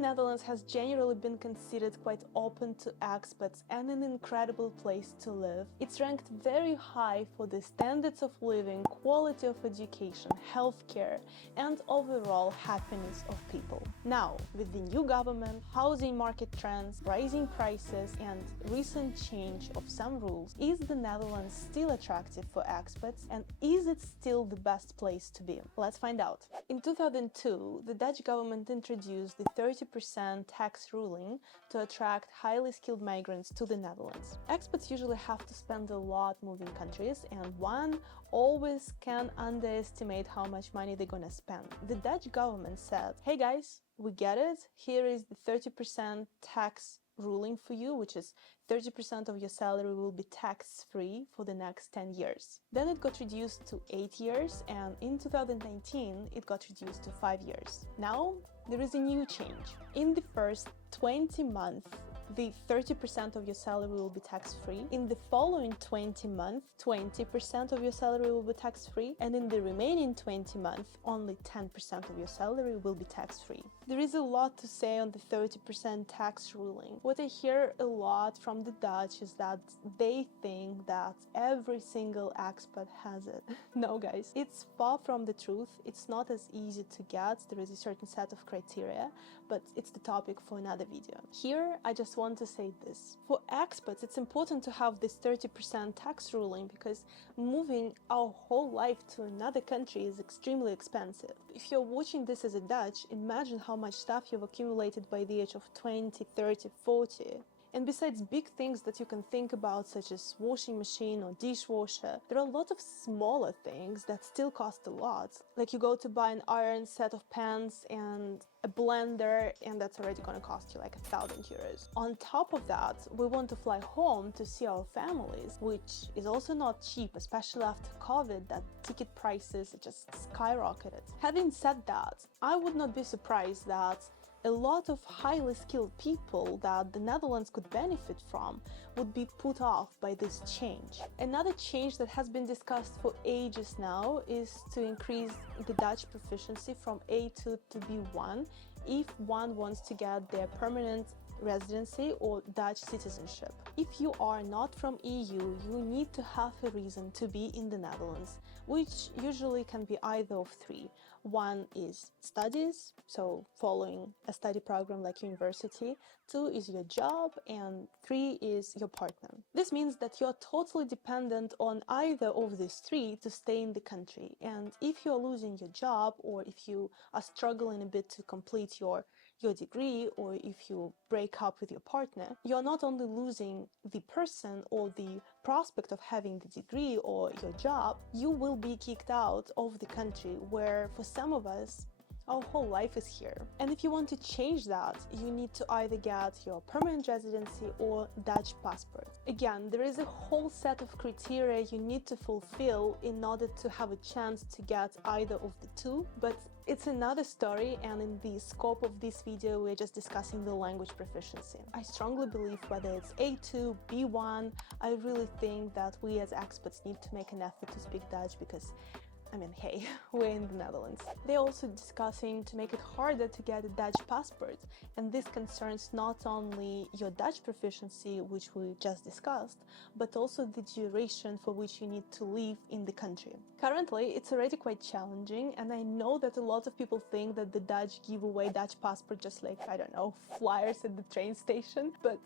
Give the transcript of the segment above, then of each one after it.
Netherlands has generally been considered quite open to expats and an incredible place to live. It's ranked very high for the standards of living, quality of education, healthcare, and overall happiness of people. Now, with the new government, housing market trends, rising prices, and recent change of some rules, is the Netherlands still attractive for expats, and is it still the best place to be? Let's find out. In 2002, the Dutch government introduced the 30% tax ruling to attract highly skilled migrants to the Netherlands. Expats usually have to spend a lot moving countries, and one always can underestimate how much money they're gonna spend. The Dutch government said, hey guys, we get it, here is the 30% tax ruling for you, which is 30% of your salary will be tax-free for the next 10 years. Then it got reduced to 8 years, and in 2019 it got reduced to 5 years. Now there is a new change. In the first 20 months, the 30% of your salary will be tax-free. In the following 20 months, 20% of your salary will be tax-free, and in the remaining 20 months, only 10% of your salary will be tax-free. There is a lot to say on the 30% tax ruling. What I hear a lot from the Dutch is that they think that every single expat has it. No, guys, it's far from the truth. It's not as easy to get. There is a certain set of criteria, but it's the topic for another video. Here, I just want to say this. For expats, it's important to have this 30% tax ruling because moving our whole life to another country is extremely expensive. If you're watching this as a Dutch, imagine how much stuff you've accumulated by the age of 20, 30, 40. And besides big things that you can think about, such as washing machine or dishwasher, there are a lot of smaller things that still cost a lot. Like you go to buy an iron, set of pans, and a blender, and that's already gonna cost you like 1,000 euros. On top of that, we want to fly home to see our families, which is also not cheap, especially after COVID, that ticket prices just skyrocketed. Having said that, I would not be surprised that a lot of highly skilled people that the Netherlands could benefit from would be put off by this change. Another change that has been discussed for ages now is to increase the Dutch proficiency from A2 to B1 if one wants to get their permanent residency or Dutch citizenship. If you are not from EU, you need to have a reason to be in the Netherlands, which usually can be either of three. One is studies, so following a study program like university. Two is your job, and three is your partner. This means that you're totally dependent on either of these three to stay in the country. And if you're losing your job, or if you are struggling a bit to complete your degree, or if you break up with your partner, you're not only losing the person or the prospect of having the degree or your job, you will be kicked out of the country where for some of us our whole life is here. And if you want to change that, you need to either get your permanent residency or Dutch passport. Again, there is a whole set of criteria you need to fulfill in order to have a chance to get either of the two, but it's another story, and in the scope of this video, we're just discussing the language proficiency. I strongly believe whether it's A2, B1, I really think that we as expats need to make an effort to speak Dutch because I mean, hey, we're in the Netherlands. They're also discussing to make it harder to get a Dutch passport, and this concerns not only your Dutch proficiency, which we just discussed, but also the duration for which you need to live in the country. Currently, it's already quite challenging, and I know that a lot of people think that the Dutch give away Dutch passport just like, I don't know, flyers at the train station, but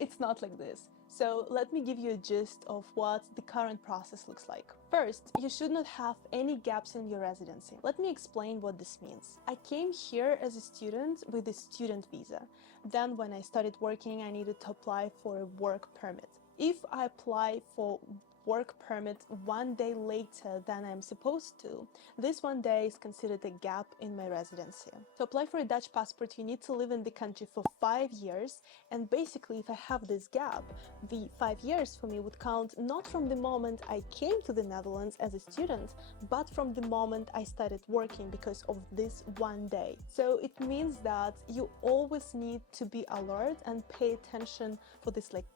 it's not like this. So let me give you a gist of what the current process looks like. First, you should not have any gaps in your residency. Let me explain what this means. I came here as a student with a student visa. Then when I started working, I needed to apply for a work permit. If I apply for work permit one day later than I'm supposed to, this one day is considered a gap in my residency. To apply for a Dutch passport, you need to live in the country for 5 years, and basically if I have this gap, the 5 years for me would count not from the moment I came to the Netherlands as a student, but from the moment I started working because of this one day. So it means that you always need to be alert and pay attention for this like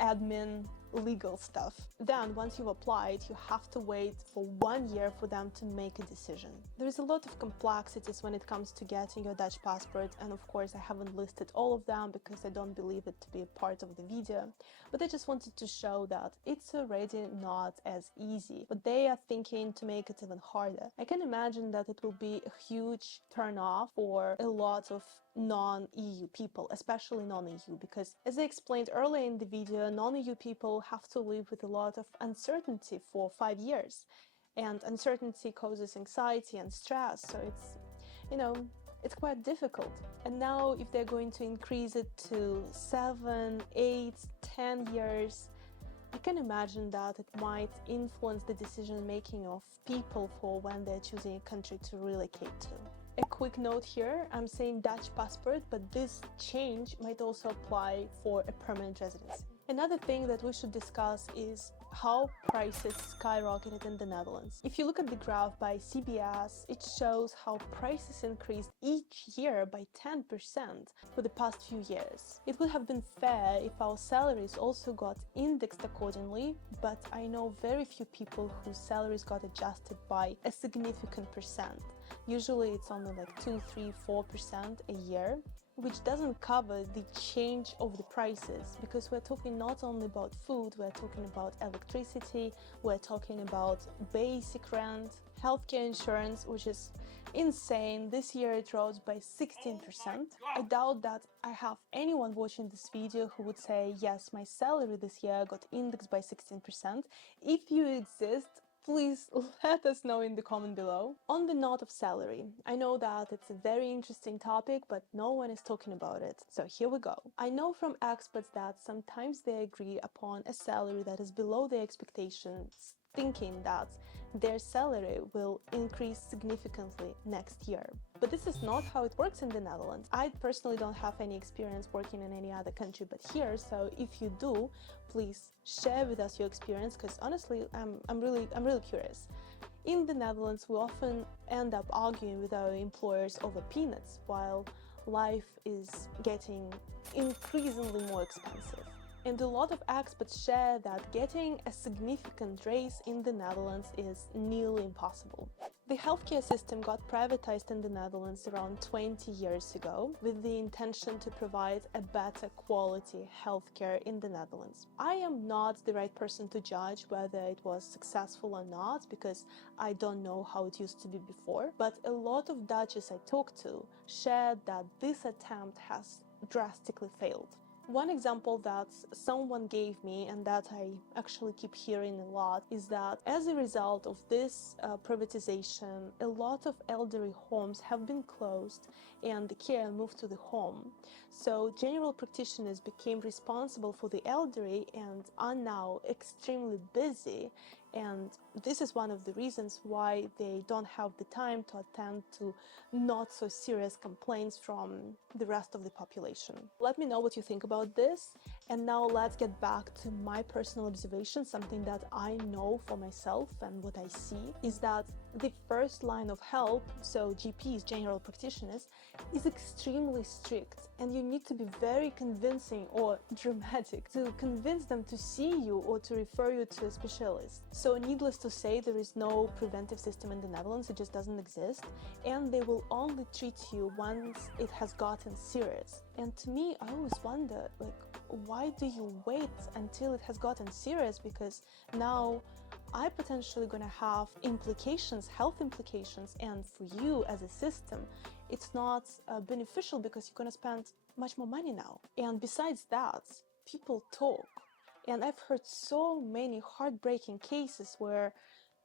admin legal stuff. Then once you've applied, you have to wait for 1 year for them to make a decision. There is a lot of complexities when it comes to getting your Dutch passport, and of course I haven't listed all of them because I don't believe it to be a part of the video, but I just wanted to show that it's already not as easy, but they are thinking to make it even harder. I can imagine that it will be a huge turn off for a lot of non-EU people, especially non-EU, because as I explained earlier in the video, non-EU people have to live with a lot of uncertainty for 5 years, and uncertainty causes anxiety and stress, so it's quite difficult. And now if they're going to increase it to 7, 8, 10 years, I can imagine that it might influence the decision making of people for when they're choosing a country to relocate to. A quick note here, I'm saying Dutch passport, but this change might also apply for a permanent residency. Another thing that we should discuss is how prices skyrocketed in the Netherlands. If you look at the graph by CBS, it shows how prices increased each year by 10% for the past few years. It would have been fair if our salaries also got indexed accordingly, but I know very few people whose salaries got adjusted by a significant percent. Usually it's only like 2, 3, 4% a year, which doesn't cover the change of the prices, because we're talking not only about food, we're talking about electricity, we're talking about basic rent, healthcare insurance, which is insane. This year it rose by 16%. I doubt that I have anyone watching this video who would say, yes, my salary this year got indexed by 16%. If you exist, please let us know in the comment below. On the note of salary, I know that it's a very interesting topic, but no one is talking about it. So here we go. I know from expats that sometimes they agree upon a salary that is below their expectations, thinking that their salary will increase significantly next year. But this is not how it works in the Netherlands. I personally don't have any experience working in any other country but here, so if you do, please share with us your experience, because honestly, I'm really curious. In the Netherlands, we often end up arguing with our employers over peanuts, while life is getting increasingly more expensive. And a lot of expats share that getting a significant raise in the Netherlands is nearly impossible. The healthcare system got privatized in the Netherlands around 20 years ago with the intention to provide a better quality healthcare in the Netherlands. I am not the right person to judge whether it was successful or not, because I don't know how it used to be before, but a lot of Dutchies I talked to shared that this attempt has drastically failed. One example that someone gave me, and that I actually keep hearing a lot, is that as a result of this privatization, a lot of elderly homes have been closed and the care moved to the home. So general practitioners became responsible for the elderly and are now extremely busy. And this is one of the reasons why they don't have the time to attend to not so serious complaints from the rest of the population. Let me know what you think about this. And now let's get back to my personal observation. Something that I know for myself and what I see is that the first line of help, so GPs, general practitioners, is extremely strict, and you need to be very convincing or dramatic to convince them to see you or to refer you to a specialist. So needless to say, there is no preventive system in the Netherlands, it just doesn't exist, and they will only treat you once it has gotten serious. And to me, I always wonder, like, why do you wait until it has gotten serious? Because now I potentially gonna have implications, health implications, and for you as a system, it's not beneficial because you're gonna spend much more money now. And besides that, people talk. And I've heard so many heartbreaking cases where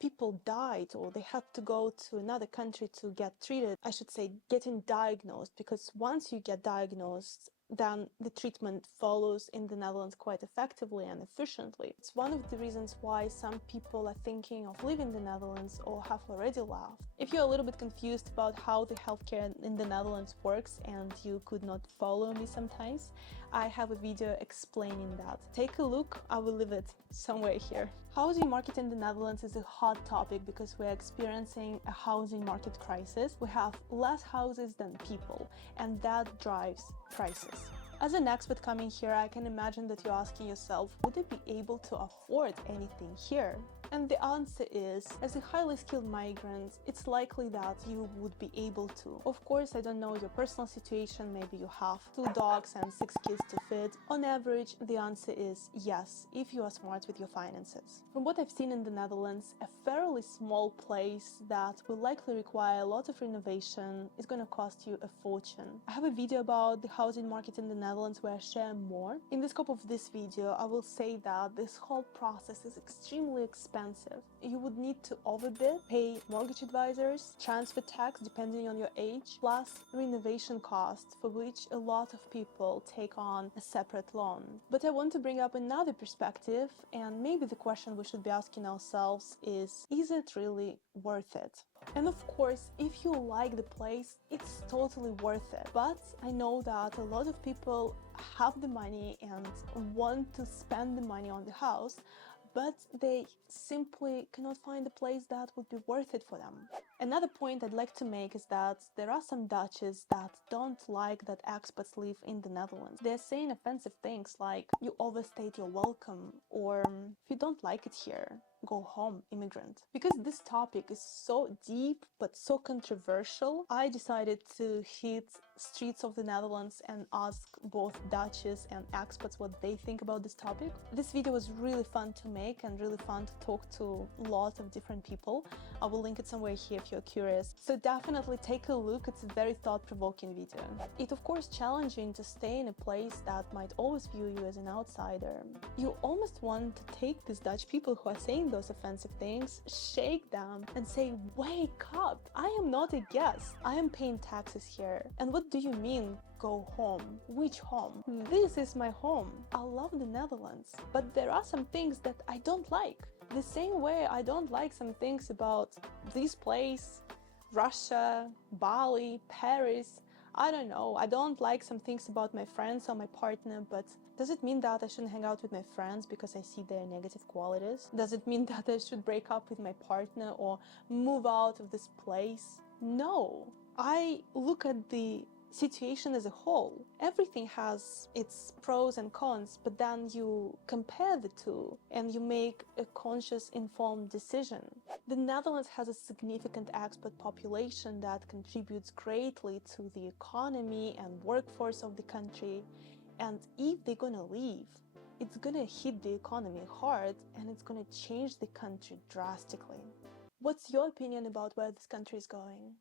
people died or they had to go to another country to get treated. I should say getting diagnosed, because once you get diagnosed, then the treatment follows in the Netherlands quite effectively and efficiently. It's one of the reasons why some people are thinking of leaving the Netherlands or have already left. If you're a little bit confused about how the healthcare in the Netherlands works and you could not follow me sometimes, I have a video explaining that. Take a look, I will leave it somewhere here. Housing market in the Netherlands is a hot topic because we're experiencing a housing market crisis. We have less houses than people, and that drives prices. As an expat coming here, I can imagine that you're asking yourself, would I be able to afford anything here? And the answer is, as a highly skilled migrant, it's likely that you would be able to. Of course, I don't know your personal situation, maybe you have 2 dogs and 6 kids to feed. On average, the answer is yes, if you are smart with your finances. From what I've seen in the Netherlands, a fairly small place that will likely require a lot of renovation is going to cost you a fortune. I have a video about the housing market in the Netherlands where I share more. In the scope of this video, I will say that this whole process is extremely expensive. You would need to overbid, pay mortgage advisors, transfer tax depending on your age, plus renovation costs for which a lot of people take on a separate loan. But I want to bring up another perspective, and maybe the question we should be asking ourselves is it really worth it? And of course, if you like the place, it's totally worth it. But I know that a lot of people have the money and want to spend the money on the house, but they simply cannot find a place that would be worth it for them. Another point I'd like to make is that there are some Dutches that don't like that expats live in the Netherlands. They're saying offensive things like, you overstayed your welcome, or if you don't like it here, go home, immigrant. Because this topic is so deep but so controversial, I decided to hit streets of the Netherlands and ask both Dutches and expats what they think about this topic. This video was really fun to make and really fun to talk to lots of different people. I will link it somewhere here if you're curious. So definitely take a look, it's a very thought-provoking video. It's of course challenging to stay in a place that might always view you as an outsider. You almost want to take these Dutch people who are saying those offensive things, shake them and say, wake up, I am not a guest, I am paying taxes here. And what do you mean, go home? Which home? This is my home. I love the Netherlands, but there are some things that I don't like. The same way I don't like some things about this place, Russia, Bali, Paris. I don't know, I don't like some things about my friends or my partner, but does it mean that I shouldn't hang out with my friends because I see their negative qualities? Does it mean that I should break up with my partner or move out of this place? No. I look at the situation as a whole. Everything has its pros and cons, but then you compare the two and you make a conscious, informed decision. The Netherlands has a significant expat population that contributes greatly to the economy and workforce of the country, and if they're gonna leave, it's gonna hit the economy hard and it's gonna change the country drastically. What's your opinion about where this country is going?